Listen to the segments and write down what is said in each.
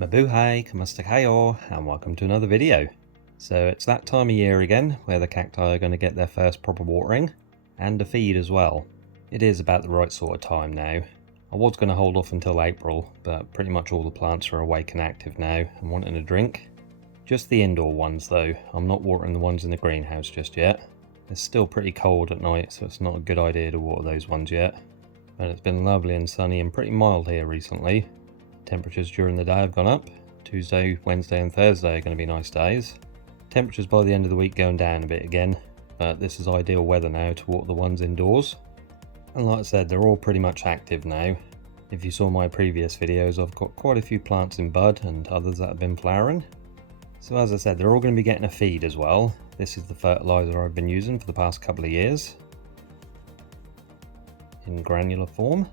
Mabuhay, kamusta kayo, and welcome to another video. So it's that time of year again where the cacti are going to get their first proper watering, and a feed as well. It is about the right sort of time now. I was going to hold off until April, but pretty much all the plants are awake and active now and wanting a drink. Just the indoor ones though, I'm not watering the ones in the greenhouse just yet. It's still pretty cold at night, so it's not a good idea to water those ones yet. But it's been lovely and sunny and pretty mild here recently. Temperatures during the day have gone up. Tuesday, Wednesday and Thursday are going to be nice days. Temperatures by the end of the week going down a bit again, but this is ideal weather now to water the ones indoors. And like I said, they're all pretty much active now. If you saw my previous videos, I've got quite a few plants in bud and others that have been flowering. So as I said, they're all going to be getting a feed as well. This is the fertilizer I've been using for the past couple of years, in granular form.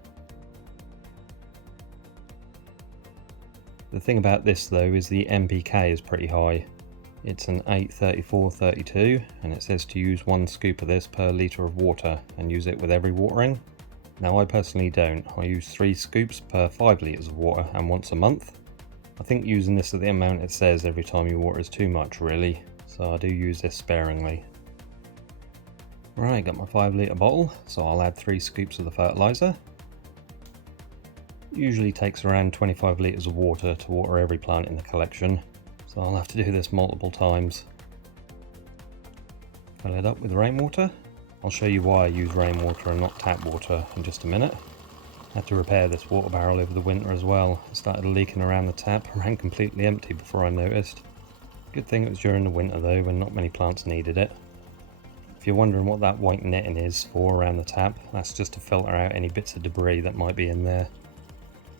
The thing about this though is the NPK is pretty high. It's an 834/32 and it says to use 1 scoop of this per litre of water and use it with every watering. Now I personally don't. I use 3 scoops per 5 litres of water and once a month. I think using this at the amount it says every time you water is too much really, so I do use this sparingly. Right, got my 5 litre bottle, so I'll add 3 scoops of the fertilizer. Usually takes around 25 litres of water to water every plant in the collection, so I'll have to do this multiple times. Fill it up with rainwater. I'll show you why I use rainwater and not tap water in just a minute. I had to repair this water barrel over the winter as well. It started leaking around the tap and ran completely empty before I noticed. Good thing it was during the winter though, when not many plants needed it. If you're wondering what that white netting is for around the tap, that's just to filter out any bits of debris that might be in there.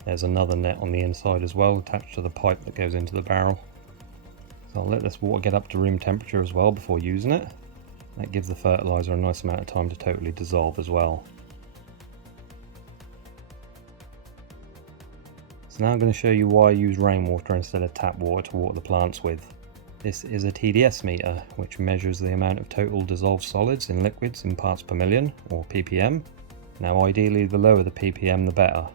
There's another net on the inside as well, attached to the pipe that goes into the barrel. So I'll let this water get up to room temperature as well before using it. That gives the fertilizer a nice amount of time to totally dissolve as well. So now I'm going to show you why I use rainwater instead of tap water to water the plants with. This is a TDS meter, which measures the amount of total dissolved solids in liquids in parts per million, or ppm. Now ideally the lower the ppm the better.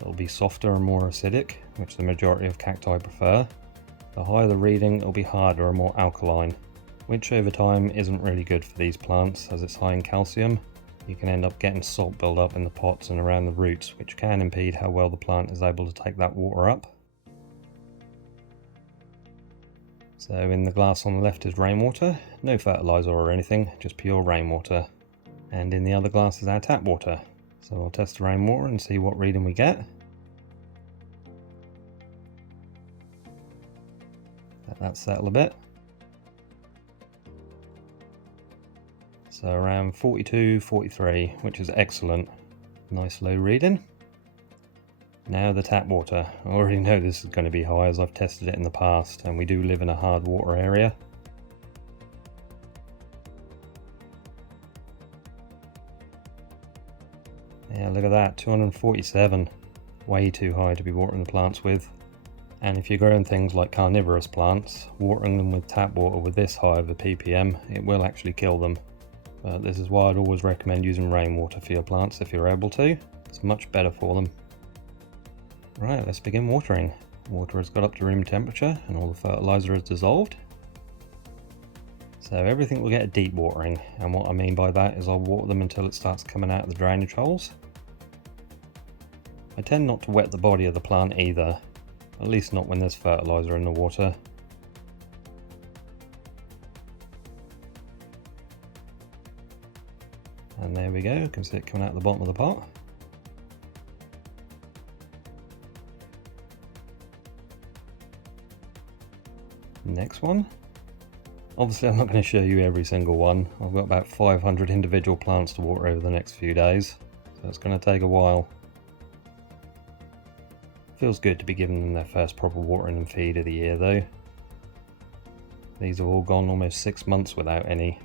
It'll be softer and more acidic, which the majority of cacti prefer. The higher the reading, it'll be harder and more alkaline, which over time isn't really good for these plants as it's high in calcium. You can end up getting salt build-up in the pots and around the roots, which can impede how well the plant is able to take that water up. So in the glass on the left is rainwater, no fertilizer or anything, just pure rainwater. And in the other glass is our tap water. So I'll test the rainwater and see what reading we get. Let that settle a bit. So around 42, 43, which is excellent. Nice low reading. Now the tap water. I already know this is going to be high as I've tested it in the past, and we do live in a hard water area. Yeah, look at that, 247. Way too high to be watering the plants with. And if you're growing things like carnivorous plants, watering them with tap water with this high of a ppm, it will actually kill them. But this is why I'd always recommend using rainwater for your plants if you're able to. It's much better for them. Right, let's begin watering. Water has got up to room temperature and all the fertilizer is dissolved. So everything will get a deep watering, and what I mean by that is I'll water them until it starts coming out of the drainage holes. I tend not to wet the body of the plant either, at least not when there's fertilizer in the water. And there we go, you can see it coming out the bottom of the pot. Next one. Obviously I'm not going to show you every single one. I've got about 500 individual plants to water over the next few days, so it's going to take a while. Feels good to be giving them their first proper watering and feed of the year though. These have all gone almost 6 months without any.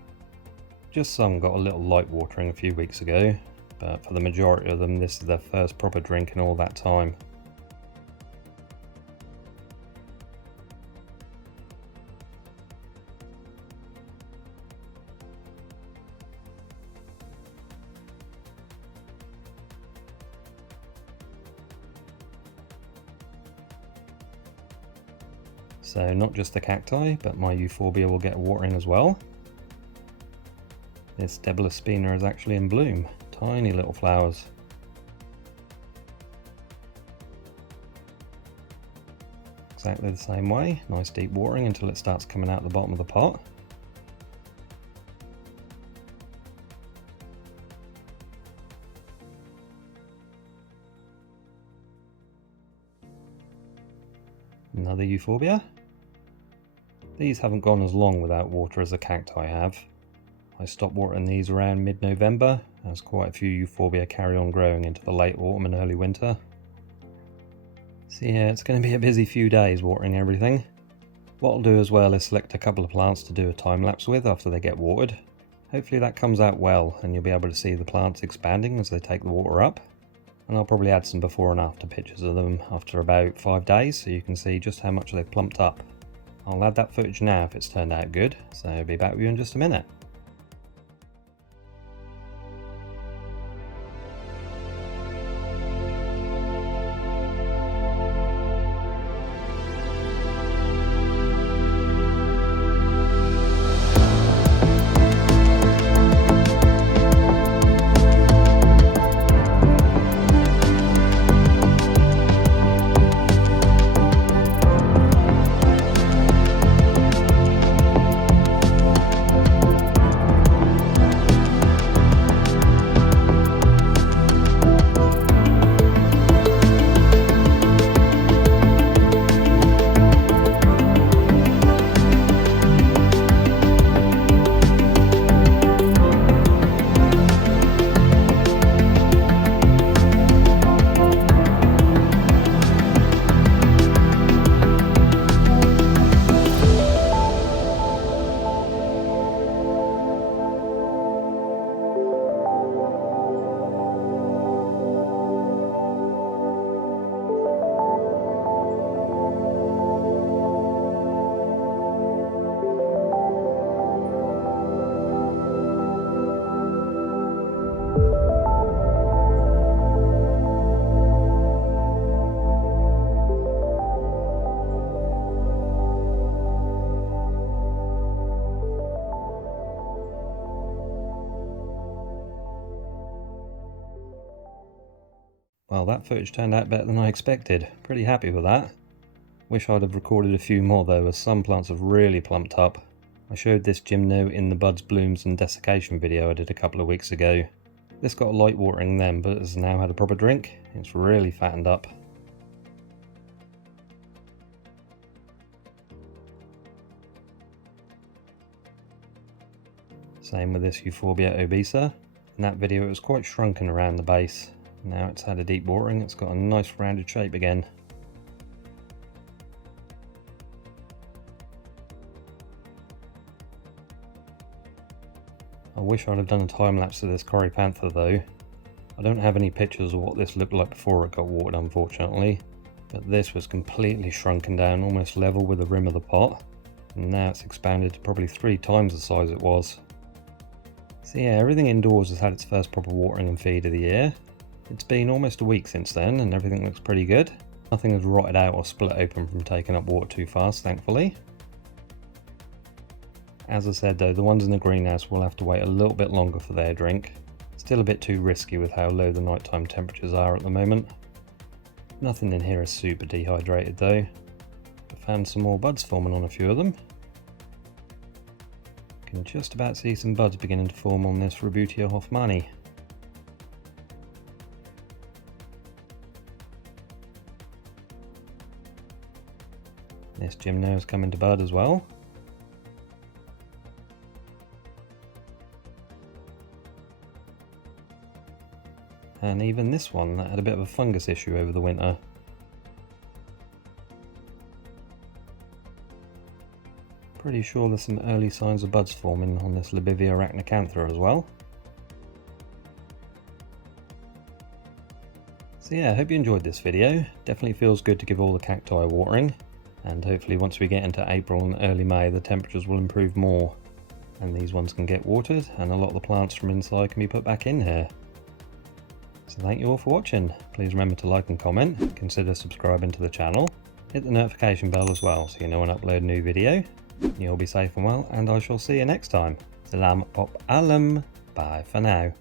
Just some got a little light watering a few weeks ago, but for the majority of them this is their first proper drink in all that time. So not just the cacti, but my euphorbia will get watering as well. This Spina is actually in bloom, tiny little flowers. Exactly the same way, nice deep watering until it starts coming out the bottom of the pot. Another euphorbia. These haven't gone as long without water as the cacti have. I stopped watering these around mid-November, as quite a few euphorbia carry on growing into the late autumn and early winter. So yeah, it's going to be a busy few days watering everything. What I'll do as well is select a couple of plants to do a time-lapse with after they get watered. Hopefully that comes out well and you'll be able to see the plants expanding as they take the water up. And I'll probably add some before and after pictures of them after about 5 days so you can see just how much they've plumped up. I'll add that footage now if it's turned out good, so I'll be back with you in just a minute. Well, that footage turned out better than I expected. Pretty happy with that. Wish I'd have recorded a few more though, as some plants have really plumped up. I showed this gymno in the buds, blooms and desiccation video I did a couple of weeks ago. This got a light watering then, but has now had a proper drink. It's really fattened up. Same with this Euphorbia obesa. In that video it was quite shrunken around the base. Now it's had a deep watering, it's got a nice rounded shape again. I wish I'd have done a time lapse of this Corypantha though. I don't have any pictures of what this looked like before it got watered unfortunately, but this was completely shrunken down, almost level with the rim of the pot, and now it's expanded to probably 3 times the size it was. So yeah, everything indoors has had its first proper watering and feed of the year. It's been almost a week since then and everything looks pretty good. Nothing has rotted out or split open from taking up water too fast, thankfully. As I said though, the ones in the greenhouse will have to wait a little bit longer for their drink. Still a bit too risky with how low the nighttime temperatures are at the moment. Nothing in here is super dehydrated though. I found some more buds forming on a few of them. Can just about see some buds beginning to form on this Rebutia Hoffmanni. This gymno is coming to bud as well. And even this one that had a bit of a fungus issue over the winter. Pretty sure there's some early signs of buds forming on this Libivia arachnicantha as well. So yeah, I hope you enjoyed this video. Definitely feels good to give all the cacti a watering. And hopefully once we get into April and early May the temperatures will improve more. And these ones can get watered and a lot of the plants from inside can be put back in here. So thank you all for watching. Please remember to like and comment, consider subscribing to the channel. hit the notification bell as well so you know when I upload a new video. You'll be safe and well, and I shall see you next time. Salam op alam. Bye for now.